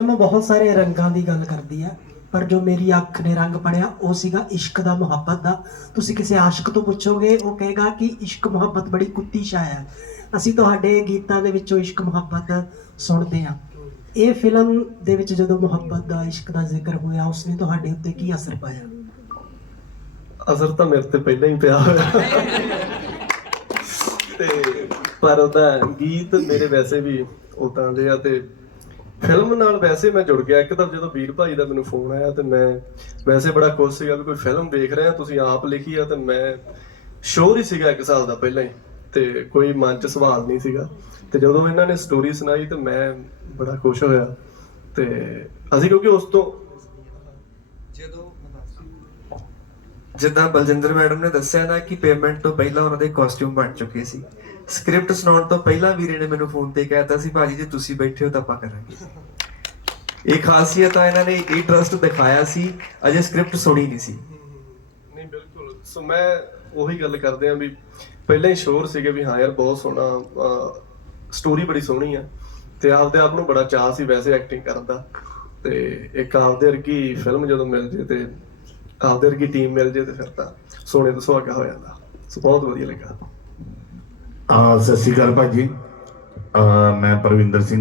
Film ਬਹੁਤ ਸਾਰੇ ਰੰਗਾਂ ਦੀ ਗੱਲ ਕਰਦੀ ਹੈ ਪਰ ਜੋ ਮੇਰੀ ਅੱਖ ਨੇ ਰੰਗ ਪੜਿਆ, ਉਹ ਸੀਗਾ ਇਸ਼ਕ ਦਾ ਮੁਹੱਬਤ ਦਾ। ਤੁਸੀਂ ਕਿਸੇ ਆਸ਼ਿਕ ਤੋਂ ਪੁੱਛੋਗੇ, ਉਹ ਕਹੇਗਾ ਕਿ ਇਸ਼ਕ ਮੁਹੱਬਤ ਬੜੀ ਕੁੱਤੀ ਸ਼ਾਹ ਅਸੀਂ ਤੁਹਾਡੇ ਗੀਤਾਂ ਦੇ ਵਿੱਚੋਂ ਇਸ਼ਕ ਮੁਹੱਬਤ ਸੁਣਦੇ ਹਾਂ ਇਹ ਫਿਲਮ ਦੇ ਵਿੱਚ ਜਦੋਂ ਮੁਹੱਬਤ ਦਾ, ਇਸ਼ਕ ਦਾ ਜ਼ਿਕਰ ਹੋਇਆ, ਉਸਨੇ ਤੁਹਾਡੇ ਉੱਤੇ ਕੀ ਅਸਰ ਪਾਇਆ? ਅਸਰ ਤਾਂ ਮੇਰੇ ਤੇ ਪਹਿਲਾਂ ਹੀ ਪਿਆ ਤੇ ਪਰ ਉਹਦਾ ਗੀਤ ਮੇਰੇ ਵੈਸੇ ਵੀ ਉਦਾਂ ਦੇ ਆ ਤੇ ਫਿਲਮ ਨਾਲ ਵੈਸੇ ਮੈਂ ਜੁੜ ਗਿਆ, ਇੱਕ ਜਦੋਂ ਵੀਰ ਭਾਈ ਦਾ ਮੈਨੂੰ ਫੋਨ ਆਇਆ ਤੇ ਮੈਂ ਵੈਸੇ ਬੜਾ ਖੁਸ਼ ਸੀਗਾ ਵੀ ਕੋਈ ਫਿਲਮ ਦੇਖ ਰਿਹਾ, ਤੁਸੀਂ ਆਪ ਲਿਖੀ ਆ ਤੇ ਮੈਂ ਸ਼ੋਰ ਹੀ ਸੀਗਾ ਇੱਕ ਸਾਲ ਦਾ ਪਹਿਲਾਂ ਹੀ, ਤੇ ਕੋਈ ਮਨ ਚ ਸਵਾਲ ਨਹੀਂ ਸੀਗਾ। ਤੇ ਜਦੋਂ ਇਹਨਾਂ ਨੇ ਸਟੋਰੀ ਸੁਣਾਈ ਤੇ ਮੈਂ ਬੜਾ ਖੁਸ਼ ਹੋਇਆ ਤੇ ਅਸੀਂ ਕਿਉਂਕਿ ਉਸ ਤੋਂ ਜਿੱਦਾਂ ਬਲਜਿੰਦਰ ਮੈਡਮ ਨੇ ਦੱਸਿਆ ਨਾ ਕਿ ਪੇਮੈਂਟ ਤੋਂ ਪਹਿਲਾਂ ਉਹਨਾਂ ਦੇ ਕਾਸਟਿਊਮ ਬਣ ਚੁੱਕੇ ਸੀ। ਸਕ੍ਰਿਪਟ ਸੁਣਾਉਣ ਤੋਂ ਪਹਿਲਾਂ ਵੀਰੇ ਨੇ ਮੈਨੂੰ ਫੋਨ ਤੇ ਕਹਿਤਾ ਸੀ, ਭਾਜੀ, ਜੇ ਤੁਸੀਂ ਬੈਠੇ ਹੋ ਤਾਂ ਆਪਾਂ ਕਰਾਂਗੇ। ਇਹ ਖਾਸੀਅਤ ਆ, ਇਹਨਾਂ ਨੇ ਇਹ ਟਰਸਟ ਦਿਖਾਇਆ ਸੀ, ਅਜੇ ਸਕ੍ਰਿਪਟ ਸੁਣੀ ਨਹੀਂ ਸੀ। ਨਹੀਂ, ਬਿਲਕੁਲ। ਸੋ ਮੈਂ ਉਹੀ ਗੱਲ ਕਰਦੇ ਆ ਵੀ ਪਹਿਲਾਂ ਹੀ ਸ਼ੋਰ ਸੀਗੇ ਵੀ ਹਾਂ ਯਾਰ, ਬਹੁਤ ਸੋਹਣਾ ਸਟੋਰੀ ਬੜੀ ਸੋਹਣੀ ਆ। ਤੇ ਆਪਦੇ ਆਪ ਨੂੰ ਬੜਾ ਚਾਹ ਸੀ ਵੈਸੇ ਐਕਟਿੰਗ ਕਰਨ ਦਾ। ਤੇ ਇੱਕ ਆਪਦੇ ਵਰਗੀ ਫਿਲਮ ਜਦੋਂ ਮਿਲ ਜੇ ਤੇ ਆਪਦੇ ਵਰਗੀ ਟੀਮ ਮਿਲ ਜੇ ਤੇ ਫਿਰ ਤਾਂ ਸੋਨੇ ਤੋਂ ਸੁਹਾਗਾ ਹੋ ਜਾਂਦਾ। ਸੋ ਬਹੁਤ ਵਧੀਆ ਲੱਗਾ। ਆ ਸਤਿ ਸ਼੍ਰੀ ਅਕਾਲ ਭਾਜੀ। ਅਹ ਮੈਂ ਪਰਵਿੰਦਰ ਸਿੰਘ